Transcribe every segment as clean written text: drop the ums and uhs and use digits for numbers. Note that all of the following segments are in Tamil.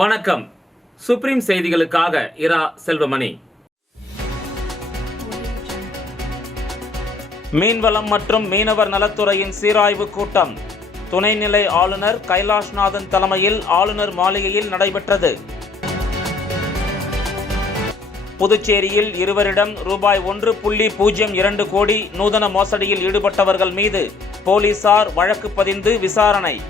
வணக்கம். சுப்ரீம் செய்திகளுக்காக இரா செல்வமணி. மீன்வளம் மற்றும் மீனவர் நலத்துறையின் சீராய்வு கூட்டம் துணைநிலை ஆளுநர் கைலாஷ்நாதன் தலைமையில் ஆளுநர் மாளிகையில் நடைபெற்றது. புதுச்சேரியில் இருவரிடம் ரூபாய் 1.02 கோடி நூதன மோசடியில் ஈடுபட்டவர்கள் மீது போலீசார் வழக்கு பதிந்து விசாரணை.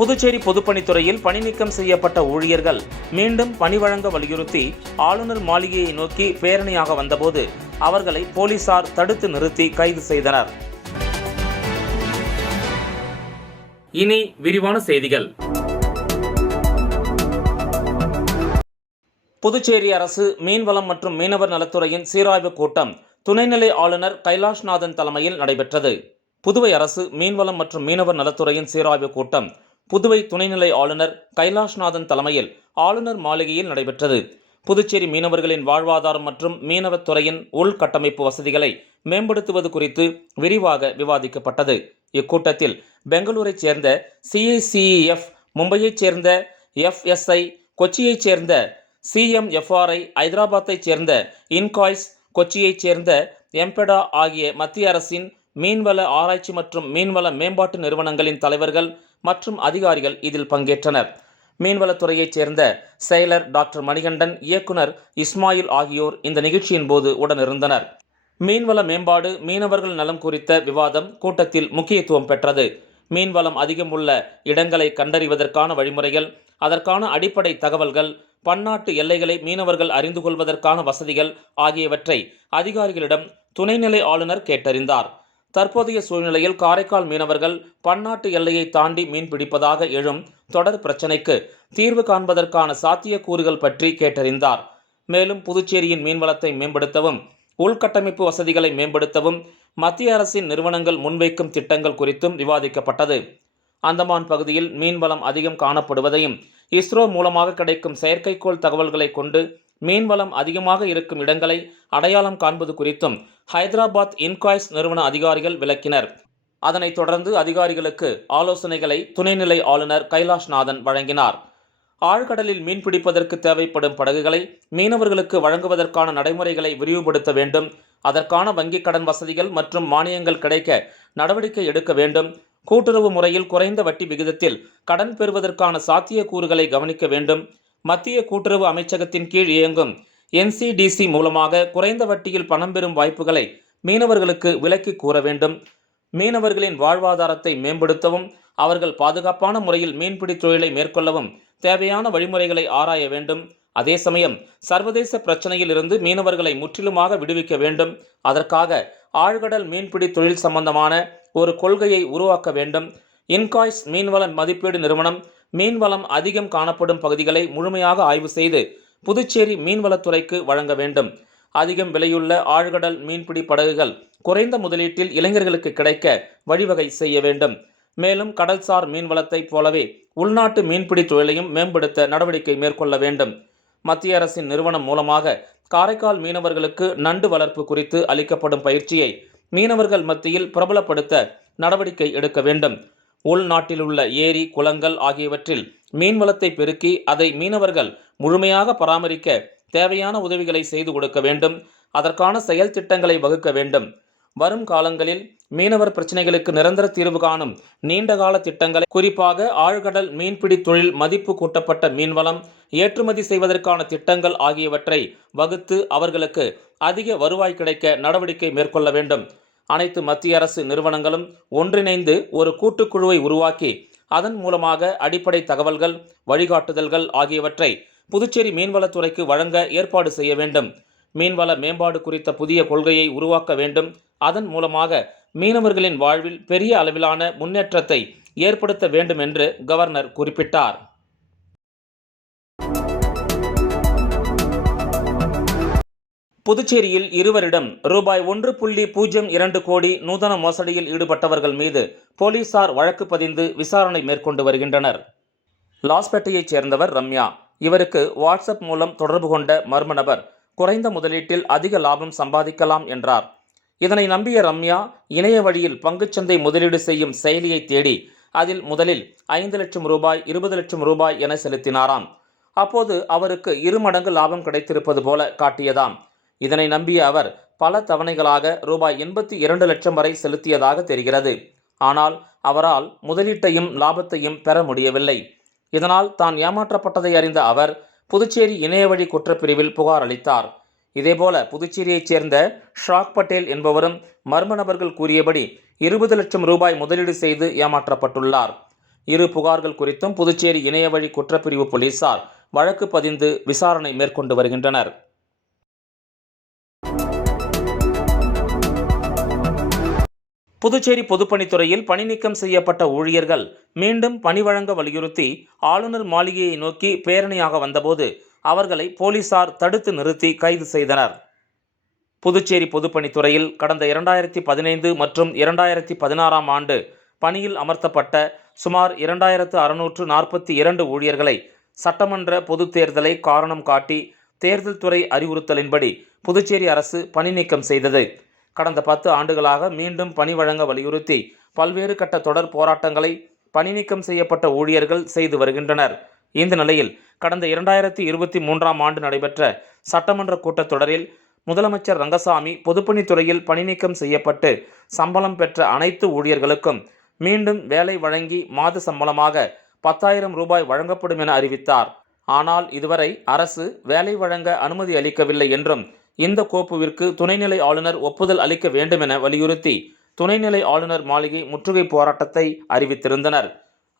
புதுச்சேரி பொதுப்பணித்துறையில் பணிநீக்கம் செய்யப்பட்ட ஊழியர்கள் மீண்டும் பணி வழங்க வலியுறுத்தி ஆளுநர் மாளிகையை நோக்கி பேரணியாக வந்தபோது அவர்களை போலீசார் தடுத்து நிறுத்தி கைது செய்தனர். இனி விரிவான செய்திகள். புதுச்சேரி அரசு மீன்வளம் மற்றும் மீனவர் நலத்துறையின் சீராய்வு கூட்டம் துணைநிலை ஆளுநர் கைலாஷ்நாதன் தலைமையில் நடைபெற்றது. புதுவை அரசு மீன்வளம் மற்றும் மீனவர் நலத்துறையின் சீராய்வு கூட்டம் புதுவை துணைநிலை ஆளுநர் கைலாஷ்நாதன் தலைமையில் ஆளுநர் மாளிகையில் நடைபெற்றது. புதுச்சேரி மீனவர்களின் வாழ்வாதாரம் மற்றும் மீனவத் துறையின் உள்கட்டமைப்பு வசதிகளை மேம்படுத்துவது குறித்து விரிவாக விவாதிக்கப்பட்டது. இக்கூட்டத்தில் பெங்களூரைச் சேர்ந்த CICEF, மும்பையைச் சேர்ந்த FSI, கொச்சியைச் சேர்ந்த CMFRI, ஐதராபாத்தைச் சேர்ந்த இன்காய்ஸ், கொச்சியைச் சேர்ந்த எம்பெடா ஆகிய மத்திய அரசின் மீன்வள ஆராய்ச்சி மற்றும் மீன்வள மேம்பாட்டு நிறுவனங்களின் தலைவர்கள் மற்றும் அதிகாரிகள் இதில் பங்கேற்றனர். மீன்வளத்துறையைச் சேர்ந்த செயலர் டாக்டர் மணிகண்டன், இயக்குனர் இஸ்மாயில் ஆகியோர் இந்த நிகழ்ச்சியின் போது உடனிருந்தனர். மீன்வள மேம்பாடு, மீனவர்கள் நலம் குறித்த விவாதம் கூட்டத்தில் முக்கியத்துவம் பெற்றது. மீன்வளம் அதிகம் உள்ள இடங்களை கண்டறிவதற்கான வழிமுறைகள், அதற்கான அடிப்படை தகவல்கள், பன்னாட்டு எல்லைகளை மீனவர்கள் அறிந்து கொள்வதற்கான வசதிகள் ஆகியவற்றை அதிகாரிகளிடம் துணைநிலை ஆளுநர் கேட்டறிந்தார். தற்போதைய சூழ்நிலையில் காரைக்கால் மீனவர்கள் பன்னாட்டு எல்லையை தாண்டி மீன்பிடிப்பதாக எழும் தொடர் பிரச்சினைக்கு தீர்வு காண்பதற்கான சாத்தியக்கூறுகள் பற்றி கேட்டறிந்தார். மேலும் புதுச்சேரியின் மீன்வளத்தை மேம்படுத்தவும், உள்கட்டமைப்பு வசதிகளை மேம்படுத்தவும் மத்திய அரசின் நிறுவனங்கள் முன்வைக்கும் திட்டங்கள் குறித்தும் விவாதிக்கப்பட்டது. அந்தமான் பகுதியில் மீன்வளம் அதிகம் காணப்படுவதையும், இஸ்ரோ மூலமாக கிடைக்கும் செயற்கைக்கோள் தகவல்களை கொண்டு மீன்வளம் அதிகமாக இருக்கும் இடங்களை அடையாளம் காண்பது குறித்தும் ஹைதராபாத் இன்காய்ஸ் நிறுவன அதிகாரிகள் விளக்கினர். அதனைத் தொடர்ந்து அதிகாரிகளுக்கு ஆலோசனைகளை துணைநிலை ஆளுநர் கைலாஷ்நாதன் வழங்கினார். ஆழ்கடலில் மீன்பிடிப்பதற்கு தேவைப்படும் படகுகளை மீனவர்களுக்கு வழங்குவதற்கான நடைமுறைகளை விரிவுபடுத்த வேண்டும். அதற்கான வங்கிக் கடன் வசதிகள் மற்றும் மானியங்கள் கிடைக்க நடவடிக்கை எடுக்க வேண்டும். கூட்டுறவு முறையில் குறைந்த வட்டி விகிதத்தில் கடன் பெறுவதற்கான சாத்தியக்கூறுகளை கவனிக்க வேண்டும். மத்திய கூட்டுறவு அமைச்சகத்தின் கீழ் இயங்கும் NCDC மூலமாக குறைந்த வட்டியில் பணம் பெறும் வாய்ப்புகளை மீனவர்களுக்கு விலக்கி கூற வேண்டும். மீனவர்களின் வாழ்வாதாரத்தை மேம்படுத்தவும், அவர்கள் பாதுகாப்பான முறையில் மீன்பிடி தொழிலை மேற்கொள்ளவும் தேவையான வழிமுறைகளை ஆராய வேண்டும். அதே சமயம் சர்வதேச பிரச்சனையில் இருந்து மீனவர்களை முற்றிலுமாக விடுவிக்க வேண்டும். அதற்காக ஆழ்கடல் மீன்பிடி தொழில் சம்பந்தமான ஒரு கொள்கையை உருவாக்க வேண்டும். இன்காய்ஸ் மீன்வள மதிப்பீடு நிறுவனம் மீன்வளம் அதிகம் காணப்படும் பகுதிகளை முழுமையாக ஆய்வு செய்து புதுச்சேரி மீன்வளத்துறைக்கு வழங்க வேண்டும். அதிகம் விலையுள்ள ஆழ்கடல் மீன்பிடி படகுகள் குறைந்த முதலீட்டில் இளைஞர்களுக்கு கிடைக்க வழிவகை செய்ய வேண்டும். மேலும் கடல்சார் மீன்வளத்தைப் போலவே உள்நாட்டு மீன்பிடி தொழிலையும் மேம்படுத்த நடவடிக்கை மேற்கொள்ள வேண்டும். மத்திய அரசின் நிறுவனம் மூலமாக காரைக்கால் மீனவர்களுக்கு நண்டு வளர்ப்பு குறித்து அளிக்கப்படும் பயிற்சியை மீனவர்கள் மத்தியில் பிரபலப்படுத்த நடவடிக்கை எடுக்க வேண்டும். உள்நாட்டில் உள்ள ஏரி, குளங்கள் ஆகியவற்றில் மீன்வளத்தை பெருக்கி அதை மீனவர்கள் முழுமையாக பராமரிக்க தேவையான உதவிகளை செய்து கொடுக்க வேண்டும். அதற்கான செயல் திட்டங்களை வகுக்க வேண்டும். வரும் காலங்களில் மீனவர் பிரச்சனைகளுக்கு நிரந்தர தீர்வு காணும் நீண்டகால திட்டங்களை, குறிப்பாக ஆழ்கடல் மீன்பிடி தொழில், மதிப்பு கூட்டப்பட்ட மீன்வளம் ஏற்றுமதி செய்வதற்கான திட்டங்கள் ஆகியவற்றை வகுத்து அவர்களுக்கு அதிக வருவாய் கிடைக்க நடவடிக்கை மேற்கொள்ள வேண்டும். அனைத்து மத்திய அரசு நிறுவனங்களும் ஒன்றிணைந்து ஒரு கூட்டுக்குழுவை உருவாக்கி அதன் மூலமாக அடிப்படை தகவல்கள், வழிகாட்டுதல்கள் ஆகியவற்றை புதுச்சேரி மீன்வளத்துறைக்கு வழங்க ஏற்பாடு செய்ய வேண்டும். மீன்வள மேம்பாடு குறித்த புதிய கொள்கையை உருவாக்க வேண்டும். அதன் மூலமாக மீனவர்களின் வாழ்வில் பெரிய அளவிலான முன்னேற்றத்தை ஏற்படுத்த வேண்டும் என்று கவர்னர் குறிப்பிட்டார். புதுச்சேரியில் இருவரிடம் ரூபாய் 1.02 கோடி நூதன மோசடியில் ஈடுபட்டவர்கள் மீது போலீசார் வழக்கு பதிந்து விசாரணை மேற்கொண்டு வருகின்றனர். லாஸ்பேட்டையைச் சேர்ந்தவர் ரம்யா. இவருக்கு வாட்ஸ்அப் மூலம் தொடர்பு கொண்ட மர்ம நபர் குறைந்த முதலீட்டில் அதிக லாபம் சம்பாதிக்கலாம் என்றார். இதனை நம்பிய ரம்யா இணைய வழியில் பங்குச்சந்தை முதலீடு செய்யும் செயலியை தேடி அதில் முதலில் 5 லட்சம் ரூபாய், 20 லட்சம் ரூபாய் என செலுத்தினாராம். அப்போது அவருக்கு 2 மடங்கு லாபம் கிடைத்திருப்பது போல காட்டியதாம். இதனை நம்பிய அவர் பல தவணைகளாக ரூபாய் 82 லட்சம் வரை செலுத்தியதாக தெரிகிறது. ஆனால் அவரால் முதலீட்டையும் லாபத்தையும் பெற முடியவில்லை. இதனால் தான் ஏமாற்றப்பட்டதை அறிந்த அவர் புதுச்சேரி இணையவழி குற்றப்பிரிவில் புகார் அளித்தார். இதேபோல புதுச்சேரியைச் சேர்ந்த ஷாக் பட்டேல் என்பவரும் மர்ம நபர்கள் கூறியபடி 20 லட்சம் ரூபாய் முதலீடு செய்து ஏமாற்றப்பட்டுள்ளார். இரு புகார்கள் குறித்தும் புதுச்சேரி இணையவழி குற்றப்பிரிவு போலீசார் வழக்கு பதிந்து விசாரணை மேற்கொண்டு வருகின்றனர். புதுச்சேரி பொதுப்பணித்துறையில் பணி நீக்கம் செய்யப்பட்ட ஊழியர்கள் மீண்டும் பணி வழங்க வலியுறுத்தி ஆளுநர் மாளிகையை நோக்கி பேரணியாக வந்தபோது அவர்களை போலீசார் தடுத்து நிறுத்தி கைது செய்தனர். புதுச்சேரி பொதுப்பணித்துறையில் கடந்த 2015 மற்றும் 2016 ஆண்டு பணியில் அமர்த்தப்பட்ட சுமார் 2642 ஊழியர்களை சட்டமன்ற பொதுத் தேர்தலை காரணம் காட்டி தேர்தல் துறை அறிவுறுத்தலின்படி புதுச்சேரி அரசு பணி நீக்கம் செய்தது. கடந்த 10 ஆண்டுகளாக மீண்டும் பணி வழங்க வலியுறுத்தி பல்வேறு கட்ட தொடர் போராட்டங்களை பணி நீக்கம் செய்யப்பட்ட ஊழியர்கள் செய்து வருகின்றனர். இந்த நிலையில் கடந்த 2023 ஆண்டு நடைபெற்ற சட்டமன்ற கூட்டத்தொடரில் முதலமைச்சர் ரங்கசாமி பொதுப்பணித்துறையில் பணி நீக்கம் செய்யப்பட்டு சம்பளம் பெற்ற அனைத்து ஊழியர்களுக்கும் மீண்டும் வேலை வழங்கி மாத சம்பளமாக 10,000 ரூபாய் வழங்கப்படும் என அறிவித்தார். ஆனால் இதுவரை அரசு வேலை வழங்க அனுமதி அளிக்கவில்லை என்றும் இந்த கோப்புவிற்கு துணைநிலை ஆளுநர் ஒப்புதல் அளிக்க வேண்டும் என வலியுறுத்தி துணைநிலை ஆளுநர் மாளிகை முற்றுகை போராட்டத்தை அறிவித்திருந்தனர்.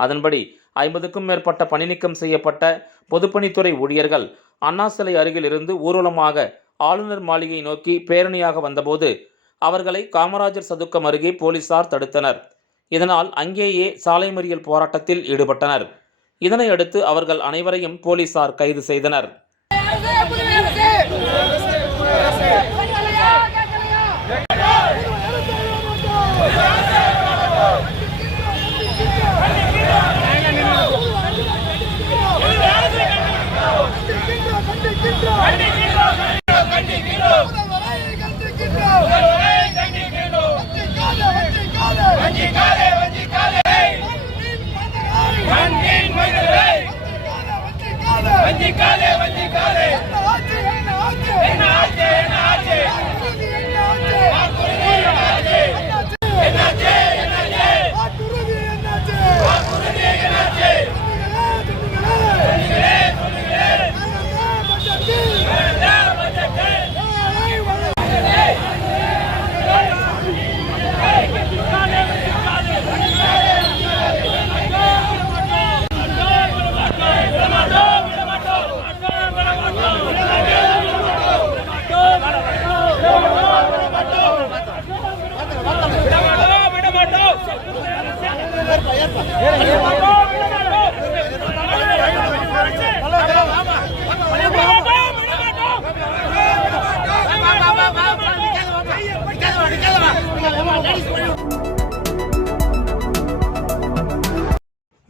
அதன்படி 50க்கும் மேற்பட்ட பணி நீக்கம் செய்யப்பட்ட பொதுப்பணித்துறை ஊழியர்கள் அண்ணா சிலை அருகில் இருந்து ஊர்வலமாக ஆளுநர் மாளிகை நோக்கி பேரணியாக வந்தபோது அவர்களை காமராஜர் சதுக்கம் அருகே போலீசார் தடுத்தனர். இதனால் அங்கேயே சாலை மறியல் போராட்டத்தில் ஈடுபட்டனர். இதனையடுத்து அவர்கள் அனைவரையும் போலீசார் கைது செய்தனர்.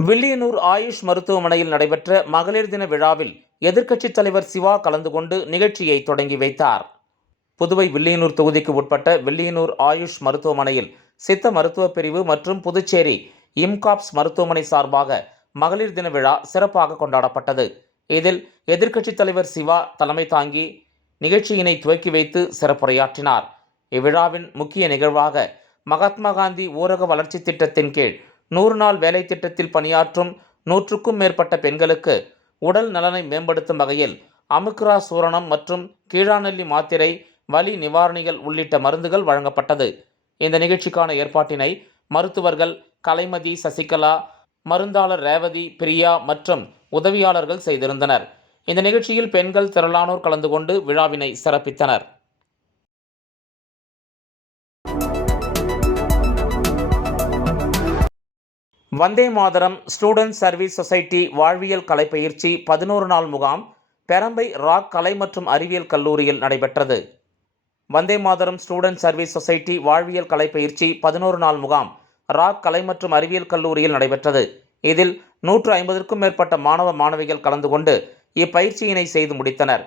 வில்லியனூர் ஆயுஷ் மருத்துவமனையில் நடைபெற்ற மகளிர் தின விழாவில் எதிர்க்கட்சித் தலைவர் சிவா கலந்து கொண்டு நிகழ்ச்சியை தொடங்கி வைத்தார். புதுவை வில்லியனூர் தொகுதிக்கு உட்பட்ட வில்லியனூர் ஆயுஷ் மருத்துவமனையில் சித்த மருத்துவ பிரிவு மற்றும் புதுச்சேரி இம்காப்ஸ் மருத்துவமனை சார்பாக மகளிர் தின விழா சிறப்பாக கொண்டாடப்பட்டது. இதில் எதிர்க்கட்சித் தலைவர் சிவா தலைமை தாங்கி நிகழ்ச்சியினை துவக்கி வைத்து சிறப்புரையாற்றினார். இவ்விழாவின் முக்கிய நிகழ்வாக மகாத்மா காந்தி ஊரக வளர்ச்சி திட்டத்தின் கீழ் 100 நாள் வேலை திட்டத்தில் பணியாற்றும் 100க்கும் மேற்பட்ட பெண்களுக்கு உடல் நலனை மேம்படுத்தும் வகையில் அமுக்ரா சூரணம் மற்றும் கீழாநெல்லி மாத்திரை, வலி நிவாரணிகள் உள்ளிட்ட மருந்துகள் வழங்கப்பட்டது. இந்த நிகழ்ச்சிக்கான ஏற்பாட்டினை மருத்துவர்கள் கலைமதி, சசிகலா, மருந்தாளர் ரேவதி, பிரியா மற்றும் உதவியாளர்கள் செய்திருந்தனர். இந்த நிகழ்ச்சியில் பெண்கள் திரளானோர் கலந்து கொண்டு விழாவினை சிறப்பித்தனர். Vande Mataram student service society வாழ்வியல் கலைப்பயிற்சி 11 நாள் முகாம் பெரம்பை ராக் கலை மற்றும் அறிவியல் கல்லூரியில் நடைபெற்றது. Vande Mataram student service society வாழ்வியல் கலைப்பயிற்சி 11 நாள் முகாம் ராக் கலை மற்றும் அறிவியல் கல்லூரியில் நடைபெற்றது. இதில் 150க்கும் மேற்பட்ட மாணவ மாணவிகள் கலந்து கொண்டு இப்பயிற்சியினை செய்து முடித்தனர்.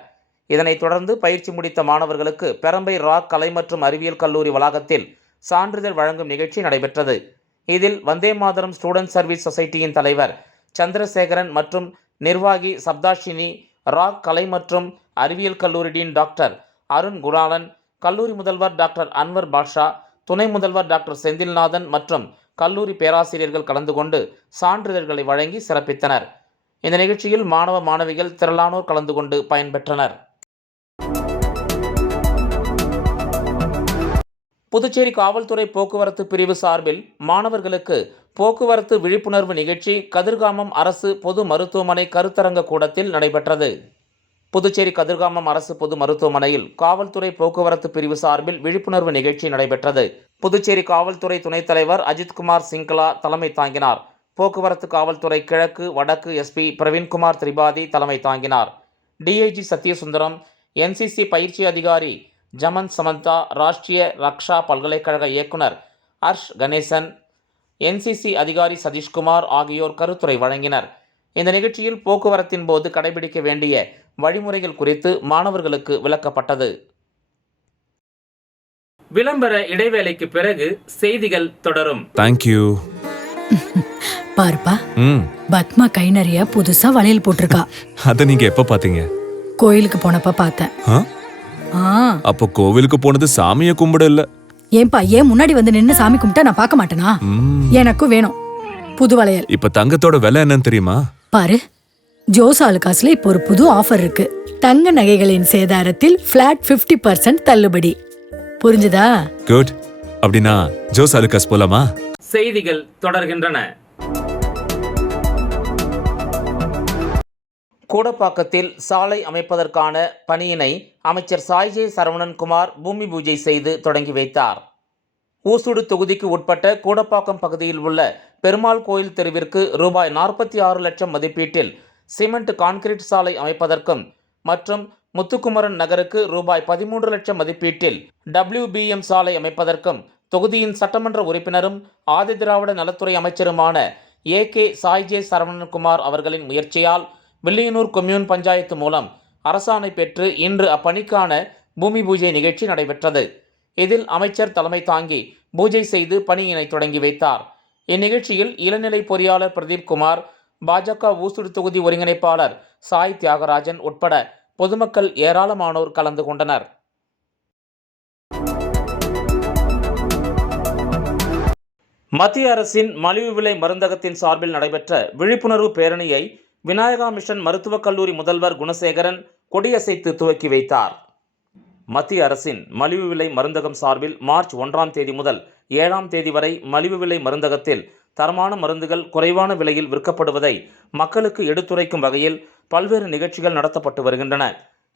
இதனைத் தொடர்ந்து பயிற்சி முடித்த மாணவர்களுக்கு பெரம்பை ராக் கலை மற்றும் அறிவியல் கல்லூரி வளாகத்தில் சான்றிதழ் வழங்கும் நிகழ்ச்சி நடைபெற்றது. இதில் வந்தே மாதரம் ஸ்டூடெண்ட் சர்வீஸ் சொசைட்டியின் தலைவர் சந்திரசேகரன் மற்றும் நிர்வாகி சப்தாஷினி, ராக் கலை மற்றும் அறிவியல் கல்லூரி டீன் டாக்டர் அருண் குணாலன், கல்லூரி முதல்வர் டாக்டர் அன்வர் பாஷா, துணை முதல்வர் டாக்டர் செந்தில்நாதன் மற்றும் கல்லூரி பேராசிரியர்கள் கலந்து கொண்டு சான்றிதழ்களை வழங்கி சிறப்பித்தனர். இந்த நிகழ்ச்சியில் மாணவ மாணவிகள் திரளானோர் கலந்து கொண்டு பயன்பெற்றனர். புதுச்சேரி காவல்துறை போக்குவரத்து பிரிவு சார்பில் மாணவர்களுக்கு போக்குவரத்து விழிப்புணர்வு நிகழ்ச்சி கதிர்காமம் அரசு பொது மருத்துவமனை கருத்தரங்க கூடத்தில் நடைபெற்றது. புதுச்சேரி கதிர்காமம் அரசு பொது மருத்துவமனையில் காவல்துறை போக்குவரத்து பிரிவு சார்பில் விழிப்புணர்வு நிகழ்ச்சி நடைபெற்றது. புதுச்சேரி காவல்துறை துணைத் தலைவர் அஜித்குமார் சிங்லா தலைமை தாங்கினார். போக்குவரத்து காவல்துறை கிழக்கு வடக்கு எஸ்பி பிரவீன்குமார் திரிபாதி தலைமை தாங்கினார். டிஐஜி சத்யசுந்தரம், என்சிசி பயிற்சி அதிகாரி ஜமன் சமந்தா, ராஷ்டிரிய ரக்ஷா பல்கலைக்கழக இயக்குனர் ஹர்ஷ் கணேசன், என்சிசி அதிகாரி சதீஷ்குமார் ஆகியோர் கருத்துரை வழங்கினர். இந்த நிகழ்ச்சியில் போக்குவரத்தின் போது கடைபிடிக்க வேண்டிய வழிமுறைகள் குறித்து மாணவர்களுக்கு விளக்கப்பட்டது. விளம்பர இடைவேளைக்கு பிறகு செய்திகள் தொடரும். தேங்க்யூ. பாருப்பா, பத்மா கை நிறைய புதுசா வளையல் போட்டிருக்கா. அத நீங்க எப்ப பாத்தீங்க? கோயிலுக்கு போனப்ப பார்த்தேன். அப்போ கோவிலுக்கு போனது சாமியை கும்பிட இல்ல. ஏன்பா, ஏன் முன்னாடி வந்து நின்னு சாமி கும்பிட்டா நான் பார்க்க மாட்டேனா? எனக்கும் வேணும் புது வளையல். இப்ப தங்கத்தோட விலை என்னன்னு தெரியுமா? பாரு, ஜோஸ் ஆலுகாஸ்ல இப்போ ஒரு புது ஆஃபர் இருக்கு. தங்க நகைகளின் சேதாரத்தில் பிளாட் 50% தள்ளுபடி. புரிஞ்சுதா? குட். அப்படின்னா ஜோஸ் ஆலுகாஸ் போலாமா? செய்திகள் தொடர்கின்றன. கூடப்பாக்கத்தில் சாலை அமைப்பதற்கான பணியினை அமைச்சர் சாய்ஜே சரவணன்குமார் பூமி பூஜை செய்து தொடங்கி வைத்தார். ஊசுடு தொகுதிக்கு உட்பட்ட கூடப்பாக்கம் பகுதியில் உள்ள பெருமாள் கோயில் தெருவிற்கு ரூபாய் 46 லட்சம் மதிப்பீட்டில் சிமெண்ட் கான்கிரீட் சாலை அமைப்பதற்கும் மற்றும் முத்துக்குமரன் நகருக்கு ரூபாய் 13 லட்சம் மதிப்பீட்டில் WBM சாலை அமைப்பதற்கும் தொகுதியின் சட்டமன்ற உறுப்பினரும் ஆதிதிராவிட நலத்துறை அமைச்சருமான AK சாய்ஜே சரவணன்குமார் அவர்களின் முயற்சியால் வில்லியனூர் கொம்யூன் பஞ்சாயத்து மூலம் அரசாணை பெற்று இன்று அப்பணிக்கான பூமி பூஜை நிகழ்ச்சி நடைபெற்றது. இதில் அமைச்சர் தலைமை தாங்கி பூஜை செய்து பணியினை தொடங்கி வைத்தார். இந்நிகழ்ச்சியில் இளநிலை பொறியாளர் பிரதீப் குமார், பாஜக ஊசுடு தொகுதி ஒருங்கிணைப்பாளர் சாய் தியாகராஜன் உட்பட பொதுமக்கள் ஏராளமானோர் கலந்து கொண்டனர். மத்திய அரசின் மலிவு விலை மருந்தகத்தின் சார்பில் நடைபெற்ற விழிப்புணர்வு பேரணியை விநாயகா மிஷன் மருத்துவக் கல்லூரி முதல்வர் குணசேகரன் கொடியசைத்து துவக்கி வைத்தார். மத்திய அரசின் மலிவு விலை மருந்தகம் சார்பில் மார்ச் 1ஆம் தேதி முதல் 7ஆம் தேதி வரை மலிவு விலை மருந்தகத்தில் தரமான மருந்துகள் குறைவான விலையில் விற்கப்படுவதை மக்களுக்கு எடுத்துரைக்கும் வகையில் பல்வேறு நிகழ்ச்சிகள் நடத்தப்பட்டு வருகின்றன.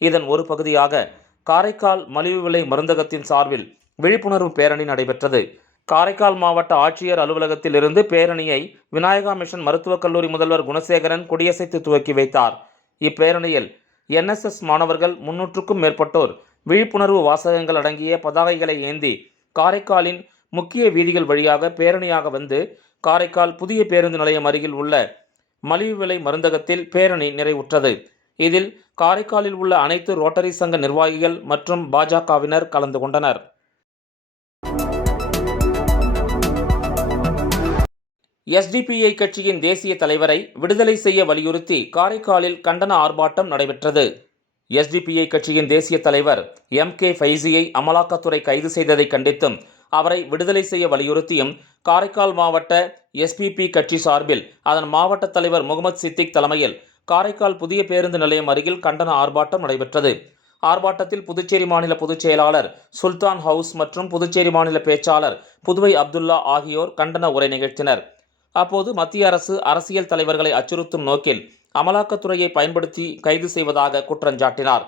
இதன் ஒரு பகுதியாக காரைக்கால் மலிவு விலை மருந்தகத்தின் சார்பில் விழிப்புணர்வு பேரணி நடைபெற்றது. காரைக்கால் மாவட்ட ஆட்சியர் அலுவலகத்தில் இருந்து பேரணியை விநாயகா மிஷன் மருத்துவக் கல்லூரி முதல்வர் குணசேகரன் கொடியசைத்து துவக்கி வைத்தார். இப்பேரணியில் NSS மாணவர்கள் 300க்கும் மேற்பட்டோர் விழிப்புணர்வு வாசகங்கள் அடங்கிய பதாகைகளை ஏந்தி காரைக்காலின் முக்கிய வீதிகள் வழியாக பேரணியாக வந்து காரைக்கால் புதிய பேருந்து நிலையம் அருகில் உள்ள மலிவு விலை மருந்தகத்தில் பேரணி நிறைவுற்றது. இதில் காரைக்காலில் உள்ள அனைத்து ரோட்டரி சங்க நிர்வாகிகள் மற்றும் பாஜகவினர் கலந்து கொண்டனர். SDPI கட்சியின் தேசிய தலைவரை விடுதலை செய்ய வலியுறுத்தி காரைக்காலில் கண்டன ஆர்ப்பாட்டம் நடைபெற்றது. SDPI கட்சியின் தேசிய தலைவர் MK ஃபைசியை அமலாக்கத்துறை கைது செய்ததை கண்டித்தும் அவரை விடுதலை செய்ய வலியுறுத்தியும் காரைக்கால் மாவட்ட SPP கட்சி சார்பில் அதன் மாவட்ட தலைவர் முகமது சித்திக் தலைமையில் காரைக்கால் புதிய பேருந்து நிலையம் அருகில் கண்டன ஆர்ப்பாட்டம் நடைபெற்றது. ஆர்ப்பாட்டத்தில் புதுச்சேரி மாநில பொதுச் செயலாளர் சுல்தான் ஹவுஸ் மற்றும் புதுச்சேரி மாநில பேச்சாளர் புதுவை அப்துல்லா ஆகியோர் கண்டன உரை நிகழ்த்தினர். அப்போது மத்திய அரசு அரசியல் தலைவர்களை அச்சுறுத்தும் நோக்கில் அமலாக்கத்துறையை பயன்படுத்தி கைது செய்வதாக குற்றஞ்சாட்டினார்.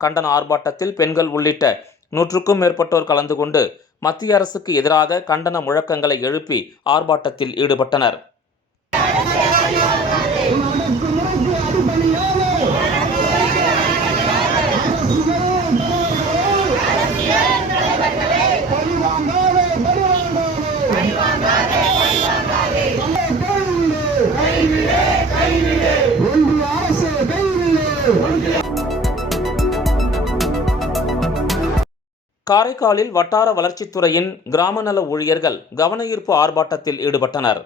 கண்டன ஆர்ப்பாட்டத்தில் பெண்கள் உள்ளிட்ட 100க்கும் மேற்பட்டோர் கலந்து கொண்டு மத்திய அரசுக்கு எதிராக கண்டன முழக்கங்களை எழுப்பி ஆர்ப்பாட்டத்தில் ஈடுபட்டனர். காரைக்காலில் வட்டார வளர்ச்சித்துறையின் கிராம நல ஊழியர்கள் கவன ஈர்ப்பு ஆர்ப்பாட்டத்தில் ஈடுபட்டனர்.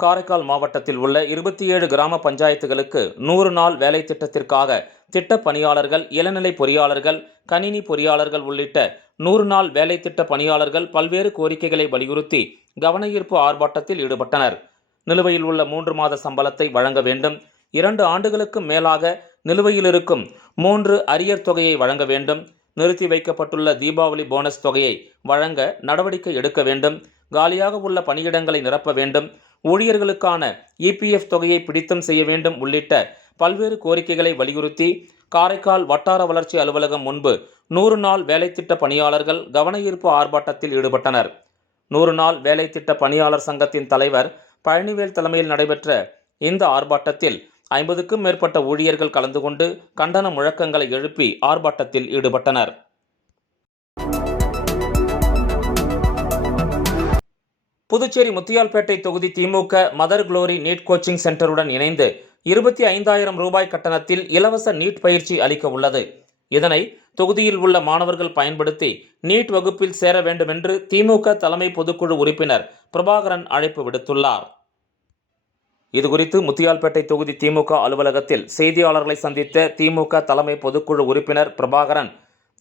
காரைக்கால் மாவட்டத்தில் உள்ள 27 கிராம பஞ்சாயத்துகளுக்கு 100 நாள் வேலை திட்டத்திற்காக திட்டப் பணியாளர்கள், இளநிலை பொறியாளர்கள், கணினி பொறியாளர்கள் உள்ளிட்ட 100 நாள் வேலை திட்ட பணியாளர்கள் பல்வேறு கோரிக்கைகளை வலியுறுத்தி கவன ஈர்ப்பு ஆர்ப்பாட்டத்தில் ஈடுபட்டனர். நிலுவையில் உள்ள 3 மாத சம்பளத்தை வழங்க வேண்டும், 2 ஆண்டுகளுக்கு மேலாக நிலுவையில் இருக்கும் 3 அரியர் தொகையை வழங்க வேண்டும், நிறுத்தி வைக்கப்பட்டுள்ள தீபாவளி போனஸ் தொகையை வழங்க நடவடிக்கை எடுக்க வேண்டும், காலியாக உள்ள பணியிடங்களை நிரப்ப வேண்டும், ஊழியர்களுக்கான EPF தொகையை பிடித்தம் செய்ய வேண்டும் உள்ளிட்ட பல்வேறு கோரிக்கைகளை வலியுறுத்தி காரைக்கால் வட்டார வளர்ச்சி அலுவலகம் முன்பு 100 நாள் வேலை திட்ட பணியாளர்கள் கவன ஈர்ப்பு ஆர்ப்பாட்டத்தில் ஈடுபட்டனர். 100 நாள் வேலை திட்ட பணியாளர் சங்கத்தின் தலைவர் பழனிவேல் தலைமையில் நடைபெற்ற இந்த ஆர்ப்பாட்டத்தில் 50க்கும் மேற்பட்ட ஊழியர்கள் கலந்து கொண்டு கண்டன முழக்கங்களை எழுப்பி ஆர்ப்பாட்டத்தில் ஈடுபட்டனர். புதுச்சேரி முத்தியால்பேட்டை தொகுதி திமுக மதர் குளோரி நீட் கோச்சிங் சென்டருடன் இணைந்து 25,000 ரூபாய் கட்டணத்தில் இலவச நீட் பயிற்சி அளிக்க உள்ளது. இதனை தொகுதியில் உள்ள மாணவர்கள் பயன்படுத்தி நீட் வகுப்பில் சேர வேண்டும் என்று திமுக தலைமை பொதுக்குழு உறுப்பினர் பிரபாகரன் அழைப்பு விடுத்துள்ளார். இதுகுறித்து முத்தியால்பேட்டை தொகுதி திமுக அலுவலகத்தில் செய்தியாளர்களை சந்தித்த திமுக தலைமை பொதுக்குழு உறுப்பினர் பிரபாகரன்,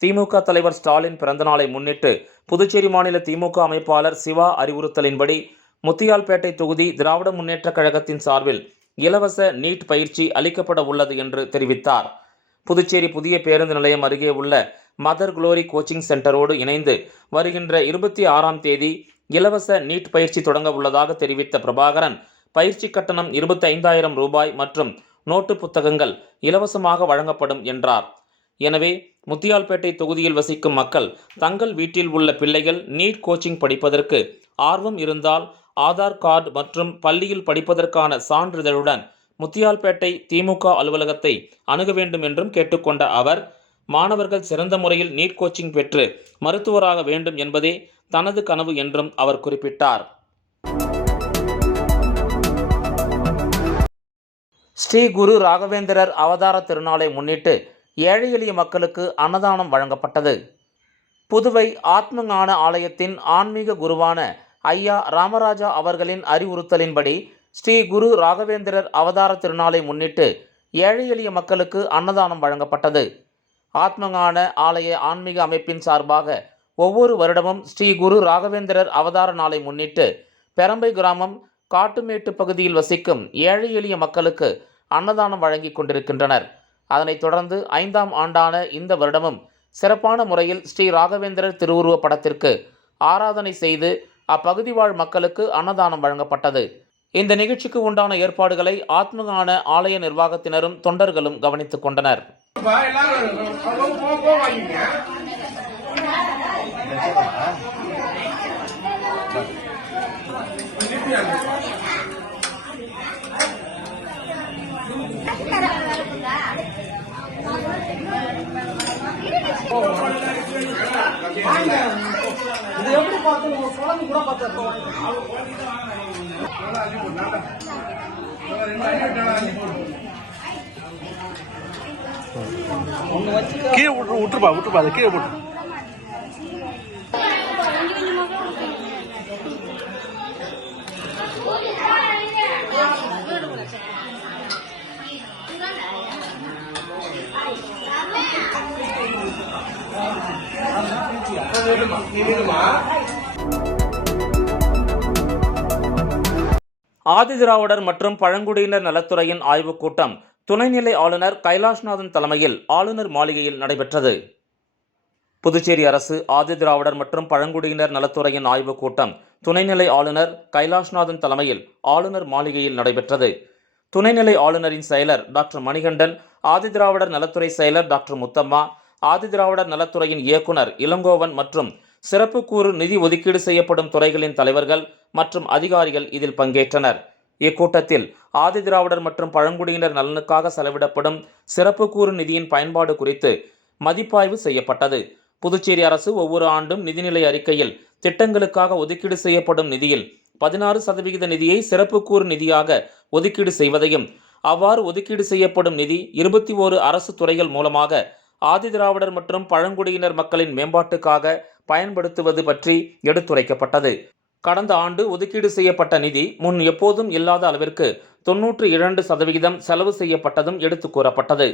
திமுக தலைவர் ஸ்டாலின் பிறந்தநாளை முன்னிட்டு புதுச்சேரி மாநில திமுக அமைப்பாளர் சிவா அறிவுறுத்தலின்படி முத்தியால்பேட்டை தொகுதி திராவிட முன்னேற்றக் கழகத்தின் சார்பில் இலவச நீட் பயிற்சி அளிக்கப்பட உள்ளது என்று தெரிவித்தார். புதுச்சேரி புதிய பேருந்து நிலையம் அருகே உள்ள மதர் குளோரி கோச்சிங் சென்டரோடு இணைந்து வருகின்ற 26ஆம் தேதி இலவச நீட் பயிற்சி தொடங்க உள்ளதாக தெரிவித்த பிரபாகரன், பயிற்சி கட்டணம் 25,000 ரூபாய் மற்றும் நோட்டு புத்தகங்கள் இலவசமாக வழங்கப்படும் என்றார். எனவே முத்தியால்பேட்டை தொகுதியில் வசிக்கும் மக்கள் தங்கள் வீட்டில் உள்ள பிள்ளைகள் நீட் கோச்சிங் படிப்பதற்கு ஆர்வம் இருந்தால் ஆதார் கார்டு மற்றும் பள்ளியில் படிப்பதற்கான சான்றிதழுடன் முத்தியால்பேட்டை திமுக அலுவலகத்தை அணுக வேண்டும் என்றும் கேட்டுக்கொண்ட அவர், மாணவர்கள் சிறந்த முறையில் நீட் கோச்சிங் பெற்று மருத்துவராக வேண்டும் என்பதே தனது கனவு என்றும் அவர் குறிப்பிட்டார். ஸ்ரீ குரு ராகவேந்திரர் அவதார திருநாளை முன்னிட்டு ஏழை எளிய மக்களுக்கு அன்னதானம் வழங்கப்பட்டது. புதுவை ஆத்மஞான ஆலயத்தின் ஆன்மீக குருவான ஐயா ராமராஜா அவர்களின் அறிவுறுத்தலின்படி ஸ்ரீ குரு ராகவேந்திரர் அவதார திருநாளை முன்னிட்டு ஏழை எளிய மக்களுக்கு அன்னதானம் வழங்கப்பட்டது. ஆத்மஞான ஆலய ஆன்மீக அமைப்பின் சார்பாக ஒவ்வொரு வருடமும் ஸ்ரீ குரு ராகவேந்திரர் அவதார நாளை முன்னிட்டு பெரம்பை கிராமம் காட்டுமேட்டு பகுதியில் வசிக்கும் ஏழை எளிய மக்களுக்கு அன்னதானம் வழங்கி கொண்டிருக்கின்றனர். அதனைத் தொடர்ந்து 5ஆம் ஆண்டான இந்த வருடமும் சிறப்பான முறையில் ஸ்ரீ ராகவேந்திரர் திருவுருவ படத்திற்கு ஆராதனை செய்து அப்பகுதி வாழ் மக்களுக்கு அன்னதானம் வழங்கப்பட்டது. இந்த நிகழ்ச்சிக்கு உண்டான ஏற்பாடுகளை ஆத்மஞான ஆலய நிர்வாகத்தினரும் தொண்டர்களும் கவனித்துக் கொண்டனர். கீழே விட்டுருப்பா அதை கீழே போட்டு ஆதிதிராவிடர் மற்றும் பழங்குடியினர் நலத்துறையின் ஆய்வுக் கூட்டம் துணைநிலை ஆளுநர் கைலாஷ்நாதன் தலைமையில் ஆளுநர் மாளிகையில் நடைபெற்றது. புதுச்சேரி அரசு ஆதிதிராவிடர் மற்றும் பழங்குடியினர் நலத்துறையின் ஆய்வுக் கூட்டம் துணைநிலை ஆளுநர் கைலாஷ்நாதன் தலைமையில் ஆளுநர் மாளிகையில் நடைபெற்றது. துணைநிலை ஆளுநரின் செயலர் டாக்டர் மணிகண்டன், ஆதிதிராவிடர் நலத்துறை செயலர் டாக்டர் முத்தம்மா, ஆதிதிராவிடர் நலத்துறையின் இயக்குனர் இளங்கோவன் மற்றும் சிறப்பு கூறு நிதி ஒதுக்கீடு செய்யப்படும் துறைகளின் தலைவர்கள் மற்றும் அதிகாரிகள் இதில் பங்கேற்றனர். இக்கூட்டத்தில் ஆதிதிராவிடர் மற்றும் பழங்குடியினர் நலனுக்காக செலவிடப்படும் சிறப்பு கூறு நிதியின் பயன்பாடு குறித்து மதிப்பாய்வு செய்யப்பட்டது. புதுச்சேரி அரசு ஒவ்வொரு ஆண்டும் நிதிநிலை அறிக்கையில் திட்டங்களுக்காக ஒதுக்கீடு செய்யப்படும் நிதியில் 16% நிதியை சிறப்பு கூறு நிதியாக ஒதுக்கீடு செய்வதையும், அவ்வாறு ஒதுக்கீடு செய்யப்படும் நிதி 21 அரசு துறைகள் மூலமாக ஆதிதிராவிடர் மற்றும் பழங்குடியினர் மக்களின் மேம்பாட்டுக்காக பயன்படுத்துவது பற்றி எடுத்துரைக்கப்பட்டது. கடந்த ஆண்டு ஒதுக்கீடு செய்யப்பட்ட நிதி முன் எப்போதும் இல்லாத அளவிற்கு 92% செலவு செய்யப்பட்டதும் எடுத்து கூறப்பட்டது.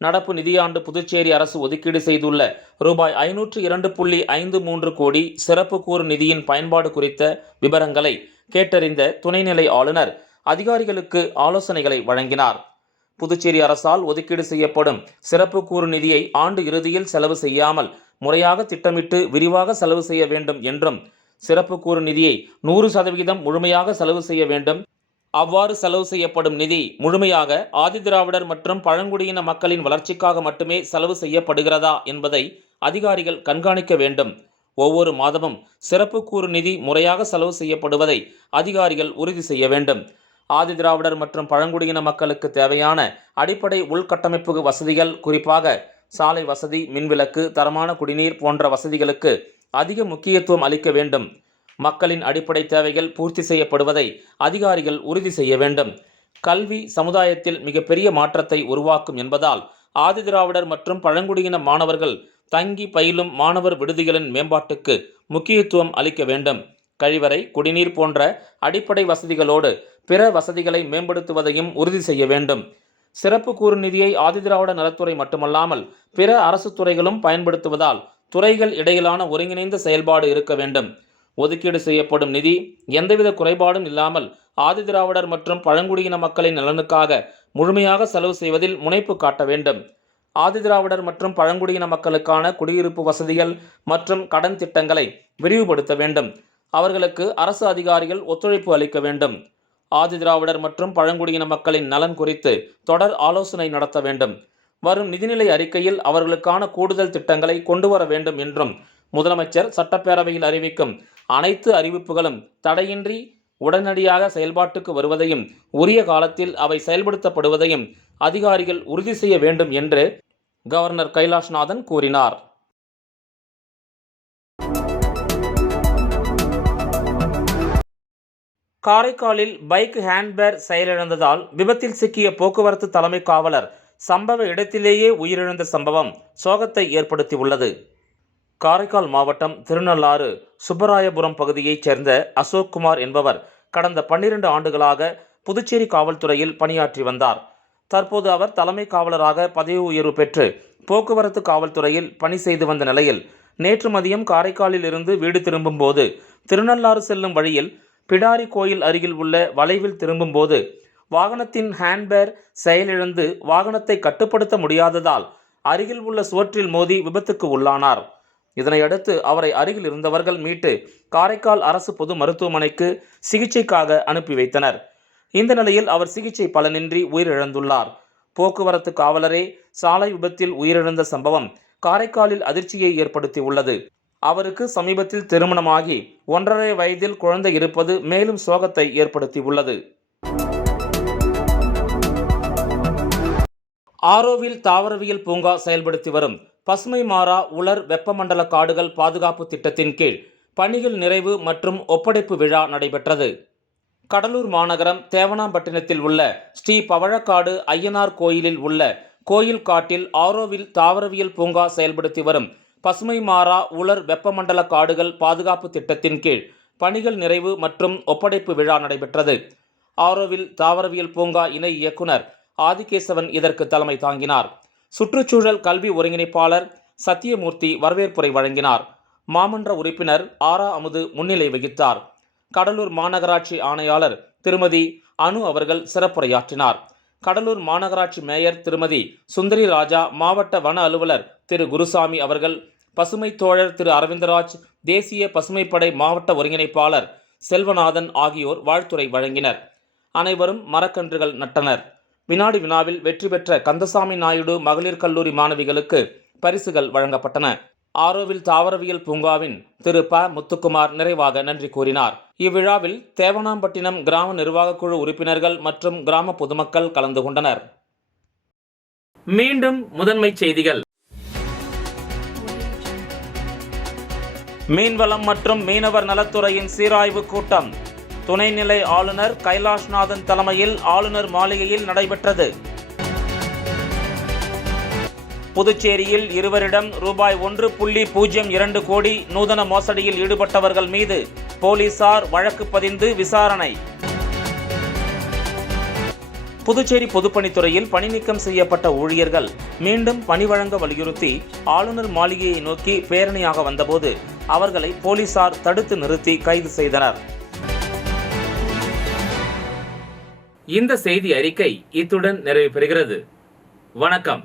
நடப்பு நிதியாண்டு புதுச்சேரி அரசு ஒதுக்கீடு செய்துள்ள ரூபாய் 502.53 கோடி சிறப்பு கூறு நிதியின் பயன்பாடு குறித்த விவரங்களை கேட்டறிந்த துணைநிலை ஆளுநர் அதிகாரிகளுக்கு ஆலோசனைகளை வழங்கினார். புதுச்சேரி அரசால் ஒதுக்கீடு செய்யப்படும் சிறப்பு கூறு நிதியை ஆண்டு இறுதியில் செலவு செய்யாமல் முறையாக திட்டமிட்டு விரிவாக செலவு செய்ய வேண்டும் என்றும், சிறப்பு கூறு நிதியை 100% முழுமையாக செலவு செய்ய வேண்டும். அவ்வாறு செலவு செய்யப்படும் நிதி முழுமையாக ஆதிதிராவிடர் மற்றும் பழங்குடியின மக்களின் வளர்ச்சிக்காக மட்டுமே செலவு செய்யப்படுகிறதா என்பதை அதிகாரிகள் கண்காணிக்க வேண்டும். ஒவ்வொரு மாதமும் சிறப்பு கூறு நிதி முறையாக செலவு செய்யப்படுவதை அதிகாரிகள் உறுதி செய்ய வேண்டும். ஆதிதிராவிடர் மற்றும் பழங்குடியின மக்களுக்கு தேவையான அடிப்படை உள்கட்டமைப்பு வசதிகள், குறிப்பாக சாலை வசதி, மின்விளக்கு, தரமான குடிநீர் போன்ற வசதிகளுக்கு அதிக முக்கியத்துவம் அளிக்க வேண்டும். மக்களின் அடிப்படை தேவைகள் பூர்த்தி செய்யப்படுவதை அதிகாரிகள் உறுதி செய்ய வேண்டும். கல்வி சமுதாயத்தில் மிகப்பெரிய மாற்றத்தை உருவாக்கும் என்பதால் ஆதிதிராவிடர் மற்றும் பழங்குடியின மாணவர்கள் தங்கி பயிலும் மாணவர் விடுதிகளின் மேம்பாட்டுக்கு முக்கியத்துவம் அளிக்க வேண்டும். கழிவறை, குடிநீர் போன்ற அடிப்படை வசதிகளோடு பிற வசதிகளை மேம்படுத்துவதையும் உறுதி செய்ய வேண்டும். சிறப்பு கூறு நிதியை ஆதிதிராவிட நலத்துறை மட்டுமல்லாமல் பிற அரசு துறைகளும் பயன்படுத்துவதால் துறைகள் இடையிலான ஒருங்கிணைந்த செயல்பாடு இருக்க வேண்டும். ஒதுக்கீடு செய்யப்படும் நிதி எந்தவித குறைபாடும் இல்லாமல் ஆதிதிராவிடர் மற்றும் பழங்குடியின மக்களின் நலனுக்காக முழுமையாக செலவு செய்வதில் முனைப்பு காட்ட வேண்டும். ஆதிதிராவிடர் மற்றும் பழங்குடியின மக்களுக்கான குடியிருப்பு வசதிகள் மற்றும் கடன் திட்டங்களை விரிவுபடுத்த வேண்டும். அவர்களுக்கு அரசு அதிகாரிகள் ஒத்துழைப்பு அளிக்க வேண்டும். ஆதிதிராவிடர் மற்றும் பழங்குடியின மக்களின் நலன் குறித்து தொடர் ஆலோசனை நடத்த வேண்டும். வரும் நிதிநிலை அறிக்கையில் அவர்களுக்கான கூடுதல் திட்டங்களை கொண்டு வர வேண்டும் என்றும், முதலமைச்சர் சட்டப்பேரவையில் அறிவிக்கும் அனைத்து அறிவிப்புகளும் தடையின்றி உடனடியாக செயல்பாட்டுக்கு வருவதையும் உரிய காலத்தில் அவை செயல்படுத்தப்படுவதையும் அதிகாரிகள் உறுதி செய்ய வேண்டும் என்று கவர்னர் கைலாஷ்நாதன் கூறினார். காரைக்காலில் பைக் ஹேண்ட்பேர் செயலிழந்ததால் விபத்தில் சிக்கிய போக்குவரத்து தலைமை காவலர் சம்பவ இடத்திலேயே உயிரிழந்த சம்பவம் சோகத்தை ஏற்படுத்தியுள்ளது. காரைக்கால் மாவட்டம் திருநள்ளாறு சுப்பராயபுரம் பகுதியைச் சேர்ந்த அசோக் குமார் என்பவர் கடந்த 12 ஆண்டுகளாக புதுச்சேரி காவல்துறையில் பணியாற்றி வந்தார். தற்போது அவர் தலைமை காவலராக பதவி உயர்வு பெற்று போக்குவரத்து காவல்துறையில் பணி செய்து வந்த நிலையில் நேற்று மதியம் காரைக்காலில் இருந்து வீடு திரும்பும் போது திருநள்ளாறு செல்லும் வழியில் பிடாரி கோயில் அருகில் உள்ள வளைவில் திரும்பும் போது வாகனத்தின் ஹேண்ட்பேர் செயலிழந்து வாகனத்தை கட்டுப்படுத்த முடியாததால் அருகில் உள்ள சுவற்றில் மோதி விபத்துக்கு உள்ளானார். இதனையடுத்து அவரை அருகில் இருந்தவர்கள் மீட்டு காரைக்கால் அரசு பொது மருத்துவமனைக்கு சிகிச்சைக்காக அனுப்பி வைத்தனர். இந்த நிலையில் அவர் சிகிச்சை பலனின்றி உயிரிழந்துள்ளார். போக்குவரத்து காவலரே சாலை விபத்தில் உயிரிழந்த சம்பவம் காரைக்காலில் அதிர்ச்சியை ஏற்படுத்தி உள்ளது. அவருக்கு சமீபத்தில் திருமணமாகி 1.5 வயதில் குழந்தை இருப்பது மேலும் சோகத்தை ஏற்படுத்தி உள்ளது. ஆரோவில் தாவரவியல் பூங்கா செயல்படுத்தி வரும் பசுமை மாறா உலர் வெப்பமண்டல காடுகள் பாதுகாப்பு திட்டத்தின் கீழ் பணிகள் நிறைவு மற்றும் ஒப்படைப்பு விழா நடைபெற்றது. கடலூர் மாநகரம் தேவனாம்பட்டினத்தில் உள்ள ஸ்ரீ பவழக்காடு ஐயனார் கோயிலில் உள்ள கோயில் காட்டில் ஆரோவில் தாவரவியல் பூங்கா செயல்படுத்தி வரும் பசுமை மாறா உலர் வெப்பமண்டல காடுகள் பாதுகாப்பு திட்டத்தின் கீழ் பணிகள் நிறைவு மற்றும் ஒப்படைப்பு விழா நடைபெற்றது. ஆரோவில் தாவரவியல் பூங்கா இணை இயக்குனர் ஆதிகேசவன் இதற்கு தலைமை தாங்கினார். சுற்றுச்சூழல் கல்வி ஒருங்கிணைப்பாளர் சத்தியமூர்த்தி வரவேற்புரை வழங்கினார். மாமன்ற உறுப்பினர் ஆரா அமுது முன்னிலை வகித்தார். கடலூர் மாநகராட்சி ஆணையாளர் திருமதி அனு அவர்கள் சிறப்புரையாற்றினார். கடலூர் மாநகராட்சி மேயர் திருமதி சுந்தரி ராஜா, மாவட்ட வன அலுவலர் திரு குருசாமி அவர்கள், பசுமை தோழர் திரு அரவிந்தராஜ், தேசிய பசுமைப்படை மாவட்ட ஒருங்கிணைப்பாளர் செல்வநாதன் ஆகியோர் வாழ்த்துரை வழங்கினர். அனைவரும் மரக்கன்றுகள் நட்டனர். வினாடி வினாவில் வெற்றி பெற்ற கந்தசாமி நாயுடு மகளிர் கல்லூரி மாணவிகளுக்கு பரிசுகள் வழங்கப்பட்டன. ஆரோவில் தாவரவியல் பூங்காவின் திரு ப முத்துக்குமார் நிறைவாக நன்றி கூறினார். இவ்விழாவில் தேவனாம்பட்டினம் கிராம நிர்வாகக் குழு உறுப்பினர்கள் மற்றும் கிராம பொதுமக்கள் கலந்து கொண்டனர். மீண்டும் முதன்மைச் செய்திகள். மீன்வளம் மற்றும் மீனவர் நலத்துறையின் சீராய்வு கூட்டம் துணைநிலை ஆளுநர் கைலாஷ்நாதன் தலைமையில் ஆளுநர் மாளிகையில் நடைபெற்றது. புதுச்சேரியில் இருவரிடம் ரூபாய் 1.02 கோடி நூதன மோசடியில் ஈடுபட்டவர்கள் மீது போலீசார் வழக்கு பதிந்து விசாரணை. புதுச்சேரி பொதுப்பணித்துறையில் பணிநீக்கம் செய்யப்பட்ட ஊழியர்கள் மீண்டும் பணி வழங்க வலியுறுத்தி ஆளுநர் மாளிகையை நோக்கி பேரணியாக வந்தபோது அவர்களை போலீசார் தடுத்து நிறுத்தி கைது செய்தனர். இந்த செய்தி அறிக்கை இத்துடன் நிறைவு பெறுகிறது. வணக்கம்.